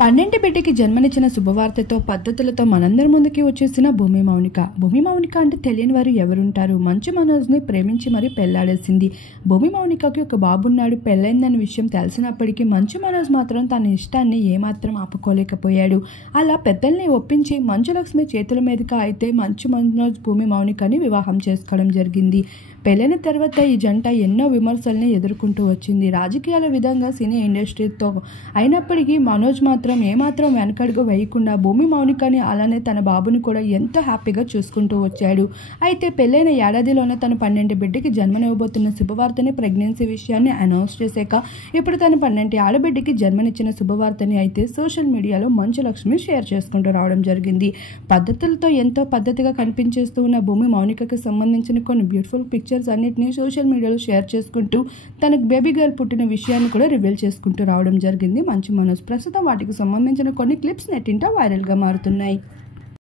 12 బిడ్డకి జన్మనిచ్చిన శుభవార్తతో పద్ధతులతో మనందరి ముందుకి వచ్చేసిన భూమి మౌనిక. భూమి మౌనిక అంటే తెలియని వారు ఎవరుంటారు? మంచు మనోజ్ని ప్రేమించి మరీ పెళ్లాడేసింది. భూమి మౌనికకి ఒక బాబున్నాడు, పెళ్ళైందన్న విషయం తెలిసినప్పటికీ మంచు మనోజ్ మాత్రం తన ఇష్టాన్ని ఏమాత్రం ఆపుకోలేకపోయాడు. అలా పెద్దల్ని ఒప్పించి మంచులక్ష్మి చేతుల మీదుగా అయితే మంచు మనోజ్ భూమి మౌనికని వివాహం చేసుకోవడం జరిగింది. పెళ్ళైన తర్వాత ఈ జంట ఎన్నో విమర్శల్ని ఎదుర్కొంటూ వచ్చింది. రాజకీయాల విధంగా సినీ ఇండస్ట్రీతో అయినప్పటికీ మనోజ్ మాత్రం ఏమాత్రం వెనకడుగు వేయకుండా భూమి మౌనికని అలానే తన బాబుని కూడా ఎంతో హ్యాపీగా చూసుకుంటూ వచ్చాడు. అయితే పెళ్ళైన ఏడాదిలోనే తన 12 బిడ్డకి జన్మనివ్వబోతున్న శుభవార్తని, ప్రెగ్నెన్సీ విషయాన్ని అనౌన్స్ చేశాక ఇప్పుడు తన 12 ఆడబిడ్డకి జన్మనిచ్చిన శుభవార్తని అయితే సోషల్ మీడియాలో మంచు లక్ష్మి షేర్ చేసుకుంటూ రావడం జరిగింది. పద్ధతులతో ఎంతో పద్ధతిగా కనిపించేస్తూ ఉన్న భూమి మౌనికకి సంబంధించిన కొన్ని బ్యూటిఫుల్ పిక్చర్స్ అన్నిటినీ సోషల్ మీడియాలో షేర్ చేసుకుంటూ తనకు బేబీ గర్ల్ పుట్టిన విషయాన్ని కూడా రివీల్ చేసుకుంటూ రావడం జరిగింది మంచు మనోజ్. ప్రస్తుతం వాటికి సంబంధించిన కొన్ని క్లిప్స్ నెట్టింట వైరల్గా మారుతున్నాయి.